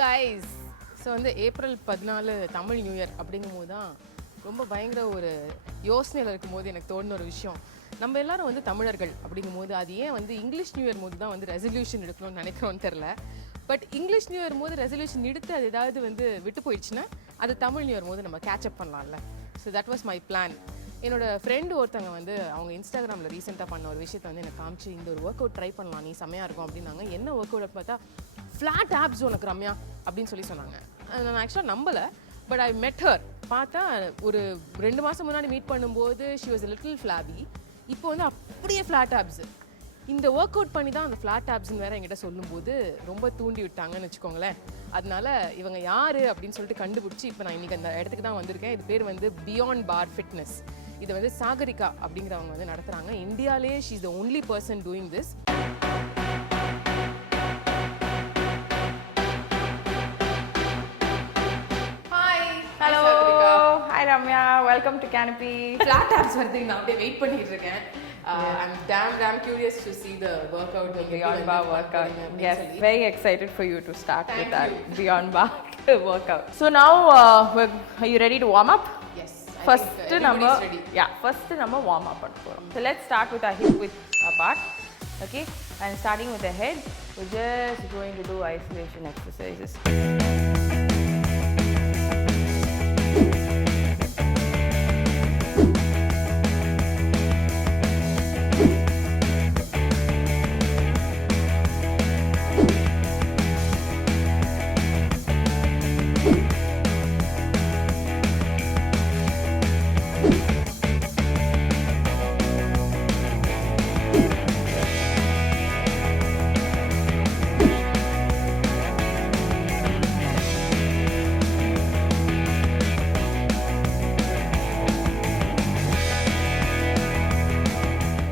Guys. So வந்து ஏப்ரல் 14 Tamil new year அப்படிங்கும்போது தான் ரொம்ப பயங்கர ஒரு யோசனையில் இருக்கும்போது எனக்கு தோணுன ஒரு விஷயம், நம்ம எல்லாரும் வந்து தமிழர்கள் அப்படிங்கும்போது அது ஏன் வந்து இங்கிலீஷ் நியூ இயர் போது தான் வந்து ரெசல்யூஷன் எடுக்கணும்னு நினைக்கிறோன்னு தெரில. பட் இங்கிலீஷ் நியூ இயர் போது ரெசல்யூஷன் எடுத்து அது ஏதாவது வந்து விட்டு போயிடுச்சுன்னா அது தமிழ் நியூ இயர் போது நம்ம கேட்சப் பண்ணலாம்ல. So that was my plan. என்னோட ஃப்ரெண்டு ஒருத்தவங்க வந்து அவங்க இன்ஸ்டாகிராமில் ரீசெண்டாக பண்ண ஒரு விஷயத்தை வந்து எனக்கு காமிச்சு, இந்த ஒரு ஒர்க் அவுட் ட்ரை பண்ணலாம், நீ செமையாக இருக்கும் அப்படின்னாங்க. என்ன ஒர்க் அவுட் பார்த்தா ஃப்ளாட் ஆப்ஸ் உனக்கு ரம்யா அப்படின்னு சொல்லி சொன்னாங்க. நான் ஆக்சுவலாக நம்பலை, பட் ஐ மெட் ஹர். பார்த்தா ஒரு 2 மாதம் முன்னாடி மீட் பண்ணும்போது ஷி வாஸ் லிட்டில் ஃப்ளாபி. இப்போ வந்து அப்படியே ஃப்ளாட் ஆப்ஸ். இந்த ஒர்க் அவுட் பண்ணி தான் அந்த ஃப்ளாட் ஆப்ஸ்ன்னு வேறு என்கிட்ட சொல்லும்போது ரொம்ப தூண்டி விட்டாங்கன்னு வச்சுக்கோங்களேன். அதனால இவங்க யார் அப்படின்னு சொல்லிட்டு கண்டுபிடிச்சி இப்போ நான் இன்றைக்கி அந்த இடத்துக்கு தான் வந்திருக்கேன். இது பேர் வந்து பியாண்ட் பார் ஃபிட்னஸ். இதை வந்து சாகரிகா அப்படிங்கிறவங்க வந்து நடத்துகிறாங்க. இந்தியாவிலே she is the only person doing this. Ramya, welcome to Canopy. Flat abs வருது, நான் அப்படியே வெயிட் பண்ணிட்டு இருக்கேன். I'm damn curious to see the workout. Beyond Bar workout. Yes, very excited for you to start with that Beyond Bar workout. So now, are you ready to warm up? Yes. First number, first number warm up. So let's start with our hip width apart. Okay, and starting with the head, we're just going to do isolation exercises.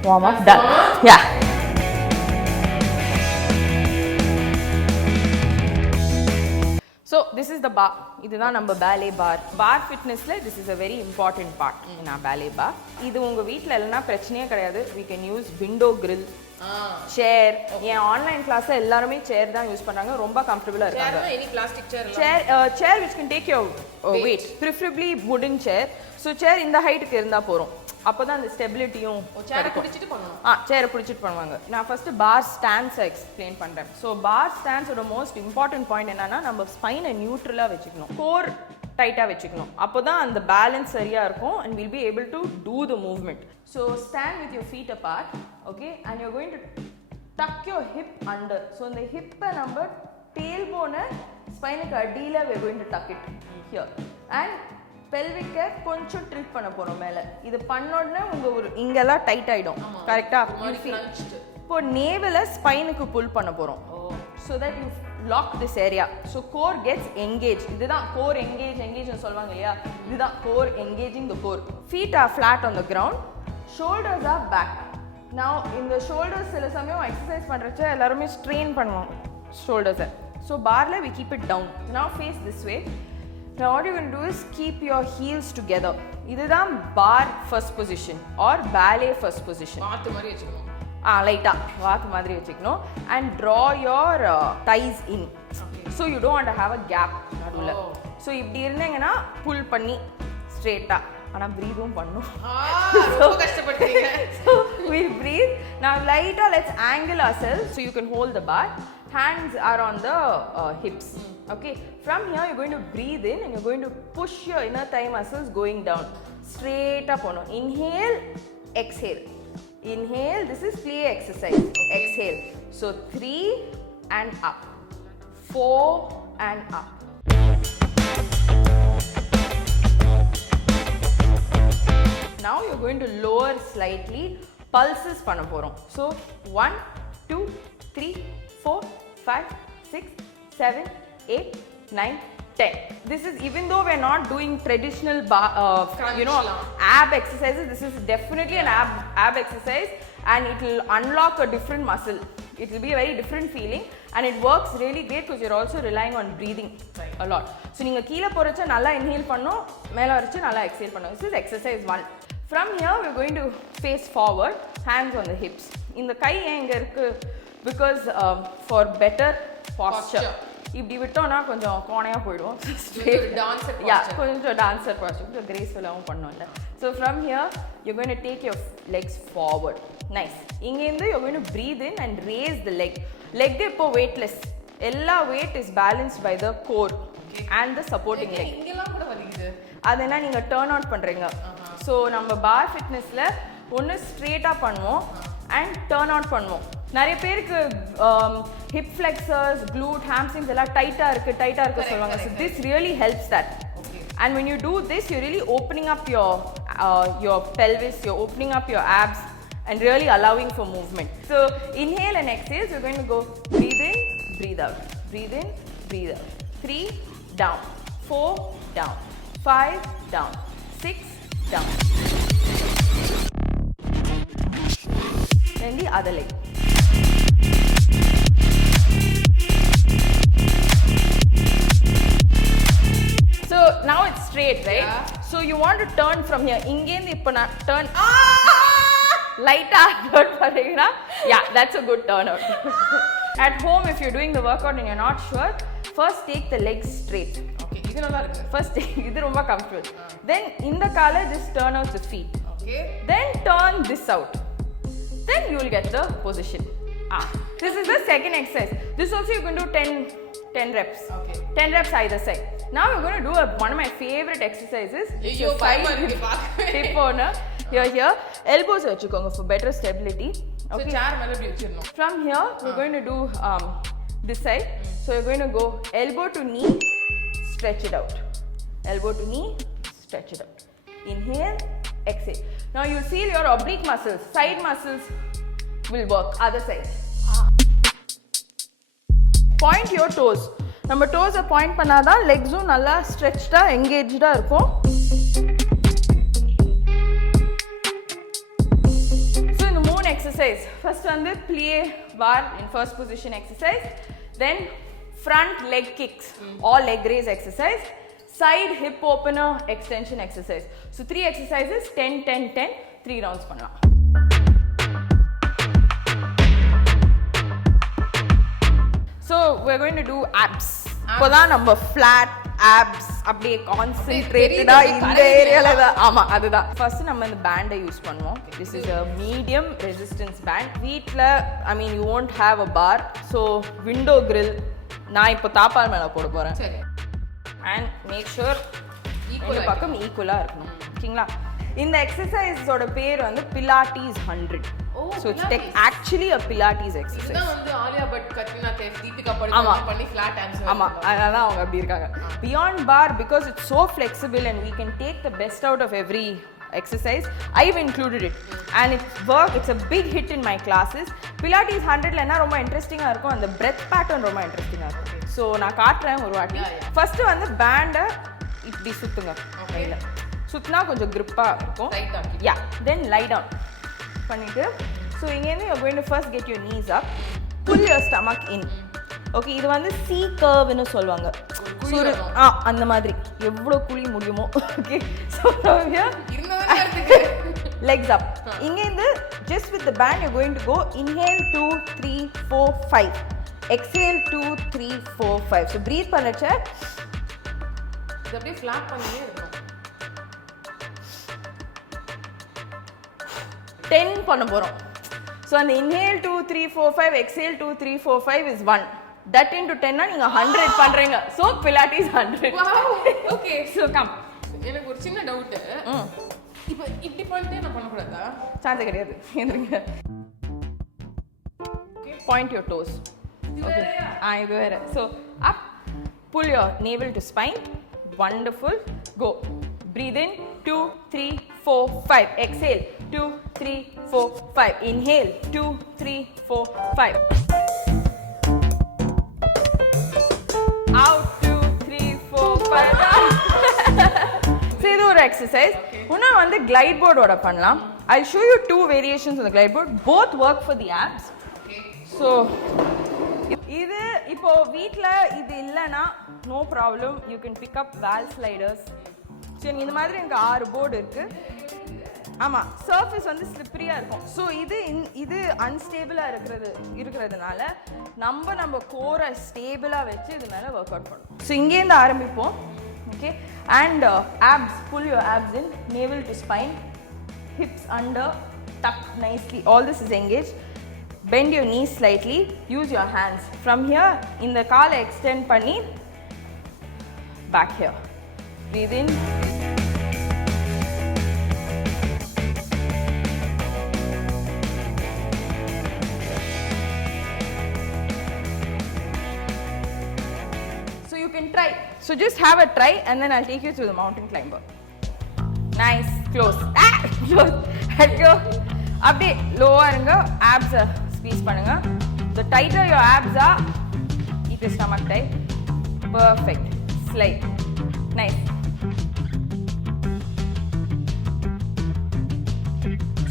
Warm up done. Yeah. So this is the bar. இதுதான் நம்ம ballet bar. Bar fitnessல this is a very important part in our ballet bar. இது உங்க வீட்ல இல்லனா பிரச்சனையே கிடையாது. We can use window grill, chair. ஏன் ஆன்லைன் கிளாஸ்ல எல்லாரும் chair தான் யூஸ் பண்றாங்க. ரொம்ப கம்ஃபர்ட்டபிளா இருக்காங்க. Chair any plastic chair? Chair which can take your weight. Preferably wooden chair. So chair இந்த ஹைட்டுக்கு இருந்தா போறோம். அப்பதான் அந்த ஸ்டெபிலிட்டியும் சேரை பிடிச்சிட்டு பண்ணணும். சேரை பிடிச்சிட்டு பண்ணுவாங்க. நான் ஃபர்ஸ்ட் பார் ஸ்டாண்ட்ஸை எக்ஸ்பிளைன் பண்றேன். ஸோ பார் ஸ்டாண்ட்ஸோட மோஸ்ட் இம்பார்ட்டன்ட் பாயிண்ட் என்னன்னா, நம்ம ஸ்பைனை நியூட்ரலா வச்சுக்கணும், கோர் டைட்டா வச்சுக்கணும். அப்போதான் அந்த பேலன்ஸ் சரியா இருக்கும் and we'll be able to do the movement. So stand with your feet apart, okay, and you're going to tuck your hip under. So இந்த ஹிப்பை நம்ம tailbone ஸ்பைனுக்கு அடியில we're going to tuck it here and பெல்விக்க கொஞ்சம் ட்ரிப் பண்ண போறோம் மேல. இது பண்ண உடனே உங்க ஒரு இங்கெல்லாம் டைட் ஆயிடும். கரெக்ட்டா? இப்போ நேவல ஸ்பைனுக்கு புல் பண்ண போறோம். so that you lock this area, so core gets engaged. இதுதான் core engage னு சொல்வாங்க இல்லையா, இதுதான் core engaging the core. Feet are flat on the ground, shoulders are back. now in the shoulders சில சமயம் எக்சர்சைஸ் பண்றச்ச எல்லாரும் strain பண்ணுவாங்க shoulders. so barல we keep it down. now face this way. Now what you're going to do is keep your heels together. இதுதான் bar first position or ballet first position. வாத்து மாதிரி வச்சுக்கணும். லைட்டா வாத்து மாதிரி வச்சுக்கணும். and draw your thighs in. so you don't want to have a gap நடுவுல. so இப்படி இருந்தீங்கன்னா pull பண்ணி ஸ்ட்ரெயிட்டா, ஆனா பிரீதும் பண்ணும். ரொம்ப கஷ்டப்பட்டீங்க. so we breathe. now lighta let's angle ourselves so you can hold the bar. hands are on the hips. okay, from here you're going to breathe in and you're going to push your inner thigh muscles going down straight up. on inhale, exhale, inhale. this is play exercise. exhale. so 3 and up, 4 and up. now you're going to lower slightly, pulses பண்ண போறோம். so 1 2 3 4 5 6 7 8 9 10. this is, even though we're not doing traditional ab exercises, this is definitely an ab exercise and it will unlock a different muscle. it will be a very different feeling and it works really great because you're also relying on breathing a lot. so நீங்க கீழ போறச்ச நல்லா inhale பண்ணனும், மேல வரச்ச நல்லா exhale பண்ணனும். this is exercise 1. from here we're going to face forward, hands on the hips. இந்த கை எங்க இருக்கு? because for better posture. இப்படி விட்டோம்னா கொஞ்சம் கோணையாக போயிடும். கொஞ்சம் டான்ஸர் posture, கொஞ்சம் கிரேஸ்ஃபுல்லாகவும் பண்ணோம்ல. So from here you're going to take your legs forward. Nice. இங்கேருந்து you're going to breathe in and raise the leg. Leg இப்போ weightless. எல்லா weight is balanced by the core and the supporting leg. இங்கெல்லாம் கூட வலிக்குது. அதெல்லாம் நீங்கள் turn out பண்ணுறீங்க. ஸோ நம்ம பார் ஃபிட்னஸில் ஒன்று ஸ்ட்ரெயிட்டாக பண்ணுவோம் அண்ட் டர்ன் அவுட் பண்ணுவோம். நிறைய பேருக்கு ஹிப் ஃப்ளெக்சர்ஸ், க்ளூட், ஹாம்ஸ்ட்ரிங்ஸ் எல்லாம் டைட்டாக இருக்குது சொல்லுவாங்க. So this really helps that. And when you do this, you're really opening up your pelvis, you're opening up your abs and really allowing for movement. So inhale and exhale. So you're going to go breathe in, breathe out, breathe in, breathe out. 3 down, 4 down, 5 down, 6 down. Then the other leg. So now it's straight, right? Yeah. So you want to turn from here. Inge ipo na turn. Light turn parega. Yeah, that's a good turn out. At home, if you're doing the workout and you're not sure, first take the legs straight. Okay, இது நல்லா இருக்கு. First இது ரொம்ப comfortable. Then in the காலை just turn out the feet. Okay. Then turn this out. Then you will get the position. This is the second exercise. This also you can do 10 reps. Okay. 10 reps either side. Now we're going to do one of my favorite exercises. It's Yo, a side hip owner. Here. Elbows vechukkonga for better stability. Okay. So chair மேல இப்படி வச்சிரணும். From here we're going to do this side. So you're going to go elbow to knee, stretch it out. Elbow to knee, stretch it out. Inhale, exhale. Now you feel your oblique muscles, side muscles will work. Other side. Point your toes. நம்ம toes point பண்ணாதான் லெக்ஸும் நல்லா ஸ்ட்ரெச்டா எங்கேஜ்டா இருக்கும். So இந்த 3 exercise. First வந்து plie bar in first position exercise. Then front leg kicks or leg raise exercise. Side hip opener extension exercise. So 3 exercises, 10 10 10, 3 rounds பண்ணலாம். So we're going to do abs. இப்போதான் நம்ம flat abs அப்படியே கான்சென்ட்ரேட்டடா இந்த ஏரியால தான். ஆமா அதுதான். ஃபர்ஸ்ட் நம்ம இந்த பேண்டை யூஸ் பண்ணுவோம். This is a medium resistance band. வீட்ல I mean you won't have a bar. So window grill நான் இப்போ தாப்பால் மேல போட போறேன். சரி. And make sure இந்த பக்கம் ஈக்குவலா இருக்கணும். ஓகேங்களா? இந்த எக்ஸசைஸோட பேர் வந்து பிலாட்டிஸ் 100. So it's actually a Pilates exercise. இதுதான் வந்து ஆலியா பட், கத்ரினா கைஃப், தீபிகா படுகோன் பண்ணி flat abs. ஆமா அதான் அவங்க அப்படி இருக்காங்க. Beyond bar because it's so flexible and we can take the best out of every exercise. I've included it and it's a big hit in my classes. Pilates 100ல என்ன ரொம்ப இன்ட்ரஸ்டிங்கா இருக்கும், அந்த breath pattern ரொம்ப இன்ட்ரஸ்டிங்கா இருக்கும். So நான் காட்றேன் ஒரு வாட்டி. ஃபர்ஸ்ட் வந்து பேண்டை இப்படி சுத்துங்க. கையில சுத்தினா கொஞ்சம் grip-ஆ இருக்கும். Yeah, then lie down பண்ணிட்டு so இங்கேருந்து you're going to first get your knees up, pull your stomach in. Okay, இது வந்து C curve னு சொல்வாங்க. அந்த மாதிரி எவ்வளவு குழி முடியுமோ. Okay, so now here legs up. இங்கேருந்து just with the band you're going to go inhale 2 3 4 5, exhale 2 3 4 5. so breathe பண்ணச்ச இது அப்படியே ஃபிளாட் பண்ணியே இருக்கும். 10 பண்ண போறோம். So அந்த inhale 2 3 4 5, exhale 2 3 4 5 is 1. That into 10 னா நீங்க 100 பண்றீங்க. So Pilates 100. Wow. Okay. So come. எனக்கு ஒரு சின்ன டவுட். இப்போ இப்படி பண்ணிட்டே நான் பண்ண கூடாதா? சான்ஸ் கிடையாது. எந்திரங்க. Point your toes. Okay. இது வேற. So up, pull your navel to spine. Wonderful. Go. Breathe in 2 3 4 5. Exhale 2 3 4 5. Inhale 2 3 4 5. Out 2 3 4 5. So இது ஒரு எக்ஸசைஸ். இன்னும் வந்து glide board ஓட பண்ணலாம். I'll show you 2 variations on the glide board. Both work for the abs. Okay. So இது இப்போ வீட்ல இது இல்லனா no problem, you can pick up wall sliders. So இந்த மாதிரி எனக்கு 6 போர்டு இருக்கு. ஆமாம் சர்ஃபேஸ் வந்து ஸ்லிப்பரியாக இருக்கும். ஸோ இது அன்ஸ்டேபிளாக இருக்கிறதுனால நம்ம கோரை ஸ்டேபிளாக வச்சு இது மேலே ஒர்க் அவுட் பண்ணணும். ஸோ இங்கேருந்து ஆரம்பிப்போம். Okay, and abs, pull your abs in, navel to spine, hips under, tuck nicely. All this is engaged. Bend your knees slightly, use your hands. From here, இந்த காலை extend பண்ணி back here. Breathe in. So you can try. So just have a try and then I'll take you through the mountain climber. Nice. Close. Close. Let go. அப்படியே லோவாக இருங்க. abs squeeze பண்ணுங்க. The tighter your abs are, keep your stomach tight. Perfect. Slide. Nice.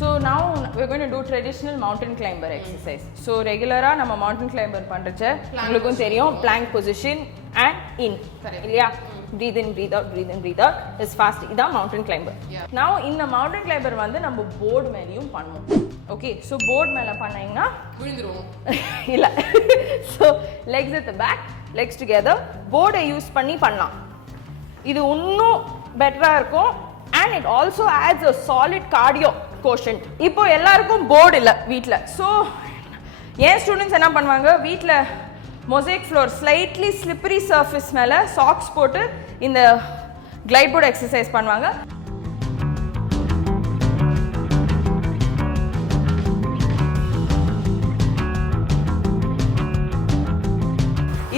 So now we're going to do traditional mountain climber exercise. So regular-ஆ நம்ம mountain climber பண்றச்ச உங்களுக்கும் தெரியும் plank position and in. இல்லையா? Breathe in, breathe out, breathe in, breathe out. It's fast. இதான் mountain climber. Now இந்த mountain climber வந்து நம்ம board மேலயும் பண்ணுவோம். Okay, so board மேல பண்ணீங்கன்னா விழுந்துரும். இல்ல. So legs at the back, legs together. board use பண்ணி பண்ணலாம். இது இன்னும் பெட்டரா இருக்கும் and it also adds a solid cardio quotient. இப்போ எல்லாருக்கும் board இல்ல வீட்ல. So ஏன் ஸ்டூடெண்ட்ஸ் என்ன பண்ணுவாங்க வீட்ல mosaic floor slightly slippery surface மேல socks போட்டு இந்த glide board exercise பண்ணுவாங்க.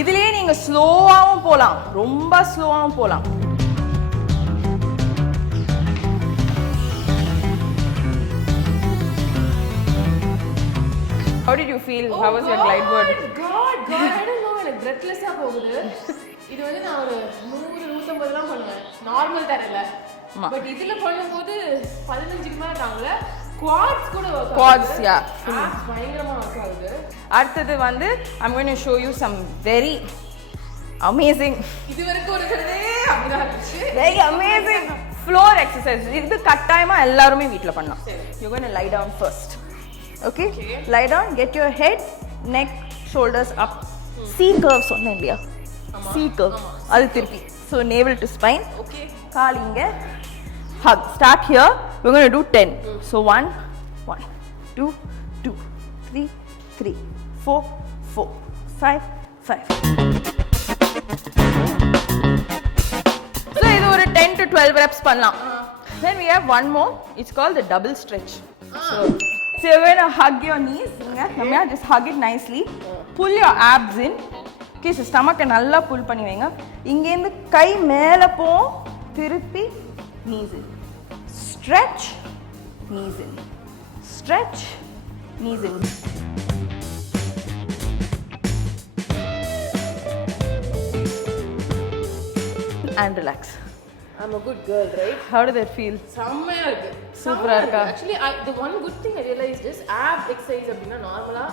இதுலயே நீங்க ஸ்லோவாவும் போலாம், ரொம்ப ஸ்லோவாவும் போலாம். How did you feel? How was your glide board? God, I don't know, எனக்கு breathless-ஆ போகுது. இது வந்து நான் ஒரு 100-150 தான் பண்ணுவேன் நார்மல் தரையில. பட் இதுல பண்ணும்போது 15க்கு மேல தாங்கல. quads கூட work ஆகுது. Quads, yeah. abs பயங்கரமா work ஆகுது. அடுத்து வந்து I'm going to show you some very amazing, இது வரைக்கும் இருக்கிறதே அப்படிதான் இருந்துச்சு. very amazing floor exercise. இது கட்டாயமா எல்லாரும் வீட்ல பண்ணலாம். You're going to lie down first. Okay? Lie down, get your head, neck, shoulders up. C curve சொன்னேன் இல்லையா? C curve. அது திருப்பி. So navel to spine. Okay. கால் இங்க. Hug. Start here. We're going to do 10. So 1, 2, 2, 3, 3, 4, 4, 5, 5. So இது ஒரு 10 to 12 reps பண்ணலாம். Then we have one more. It's called the double stretch. So you're going to hug your knees. Just hug it nicely. Pull your abs in. Okay, so stomach நல்லா pull பண்ணி வைங்க. இங்க இருந்து கை மேல போ, திருப்பி knees in. Stretch, knees in. Stretch, knees in. And relax. I'm a good girl, right? How did that feel? செம்மையா இருக்கு. சூப்பரா இருக்கா? Actually, the one good thing I realized is ab exercise அப்படினா நார்மலா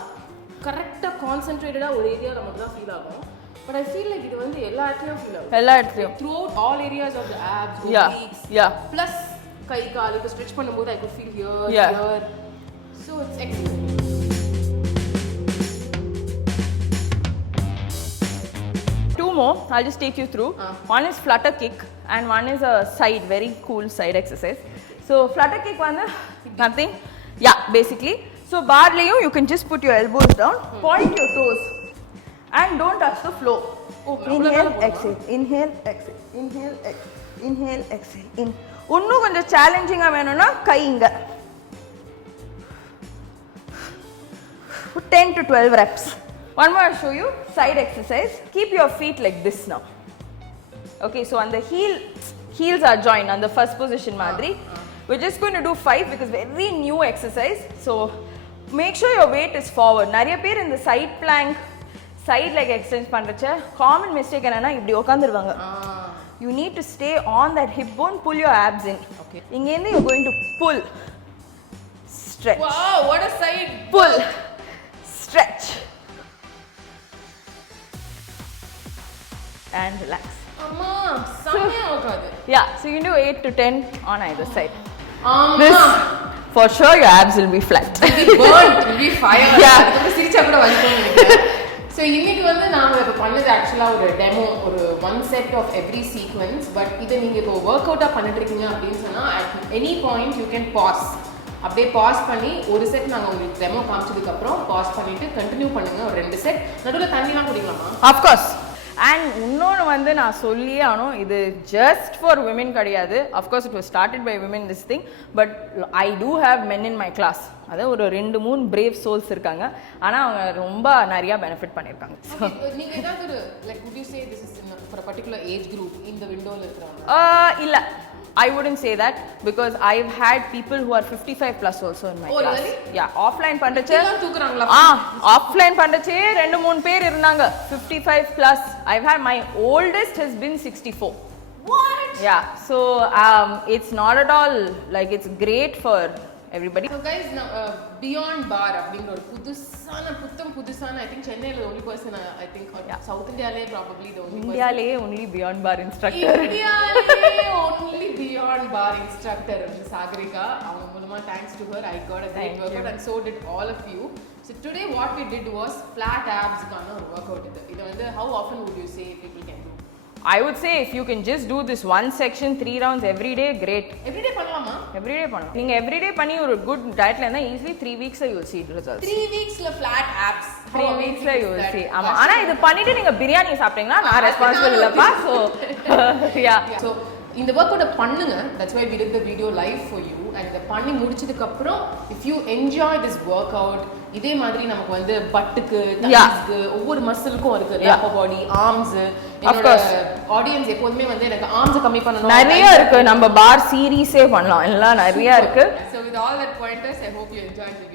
கரெக்ட்டா கான்சென்ட்ரேட்டடா ஒரு ஏரியா நமக்கு தான் ஃபீல் ஆகும். But I feel like இது வந்து எல்லா இடத்துலயும் ஃபீல் ஆகும். எல்லா இடத்துலயும். Throughout all areas of the abs, obliques. Yeah. Plus கை கால் இப்ப ஸ்ட்ரெச் பண்ணும்போது I could feel here, here. So it's excellent. Two more, I'll just take you through. One is flutter kick and one is a side, very cool side exercise. So flutter kick வந்து nothing. Yeah, basically. So barlayum you can just put your elbows down, point your toes and don't touch the floor. Inhale, exhale, inhale, exhale, inhale, exhale, inhale, exhale. இன்னும் கொஞ்சம் சேலஞ்சிங்கா வேணும்னா கை இங்க. 10 to 12 reps. One more I'll show you, side exercise. Keep your feet like this now. Okay, so on the heels are joined on the first position madri. We're just going to do 5 because very new exercise. So make sure your weight is forward. Nariya per in the side plank, side leg extension பண்றச்ச common mistake என்னன்னா இப்படி உட்கார்ந்துருவாங்க. You need to stay on that hip bone, pull your abs in. Okay. இங்க இருந்து you're going to pull, stretch. Wow, what a side. Pull, stretch. And relax. Amma, செமையா உட்காது. Yeah, so you can do 8 to 10 on either side. this for sure your abs will be flat. will be fire. Yeah. அதுக்கு சிரிச்சா கூட வலிக்கும் நினைக்கிறேன். ஸோ இன்னைக்கு வந்து நாம இப்போ பண்ணது ஆக்சுவலாக ஒரு டெமோ, ஒரு one set of every sequence. But இதை நீங்கள் இப்போ ஒர்க் அவுட்டாக பண்ணிட்டு இருக்கீங்க அப்படின்னு சொன்னால் at any point you can pass. அப்படியே பாஸ் பண்ணி ஒரு செட் நாங்கள் உங்களுக்கு டெமோ காமிச்சதுக்கப்புறம் பாஸ் பண்ணிட்டு கண்டினியூ பண்ணுங்க. ஒரு 2 செட் நடுவில் தண்ணிலாம் குடிக்கலாமா? அஃப்கோர்ஸ். அண்ட் இன்னொன்று வந்து நான் சொல்லியே ஆனும், இது ஜஸ்ட் ஃபார் விமென் கிடையாது. Of course it was started by women this thing, but I do have men in my class. அது ஒரு 2-3 பிரேவ் சோல்ஸ் இருக்காங்க, ஆனால் அவங்க ரொம்ப நிறையா பெனிஃபிட் பண்ணியிருக்காங்க. நீங்கள் ஏதாவது ஒரு like would you say this is for a particular age group இந்த விண்டோவில் இருக்கிறாங்க? இல்லை, I wouldn't say that because I've had people who are 55 plus also in my class. Really? Yeah, offline பண்றச்சே தூக்குறாங்களா? offline பண்றச்சே 2-3 பேர் இருந்தாங்க 55 plus. I've had my oldest has been 64. What? Yeah, so it's not at all like it's great for everybody. So guys, now Beyond Bar அப்படிங்கற ஒரு புதுசான I think சென்னையில the only person I think South Indiaலே probably the only person. Indiaலே only Beyond Bar instructor. Indiaலே only Beyond Bar instructor Sagarika. அவங்க மூலமா thanks to her I got a great workout and so did all of you. So today what we did was flat abs கான ஒரு workout இது வந்து how often would you say people can do? I would say if you can just do this one section 3 rounds every day, great. Every day பண்ணலாமா? Every day பண்ணலாம். நீங்க every day பண்ணி ஒரு good dietல இருந்தா easily 3 weeks you will see results. 3 weeksல flat abs. 3 weeks you will see. ஆமா, ஆனா இது பண்ணிட்டு நீங்க பிரியாணி சாப்பிட்டீங்களா நான் ரெஸ்பான்சிபிள் இல்லப்பா. So yeah. So இந்த workout பண்ணுங்க. That's why we did the video live for you. And இத பண்ணி முடிச்சதுக்கு அப்புறம் if you enjoy this workout இதே மாதிரி நமக்கு வந்து பட்டுக்கு thighsக்கு ஒவ்வொரு மசிலுக்கும் இருக்கு upper body arms. Of course audience எப்பவுமே வந்து எனக்கு arms கம்மி பண்ணனும் நிறைய இருக்கு. நம்ம பார் சீரிஸே பண்ணலாம். எல்லாம் நிறைய இருக்கு. So with all that pointers I hope you enjoyed the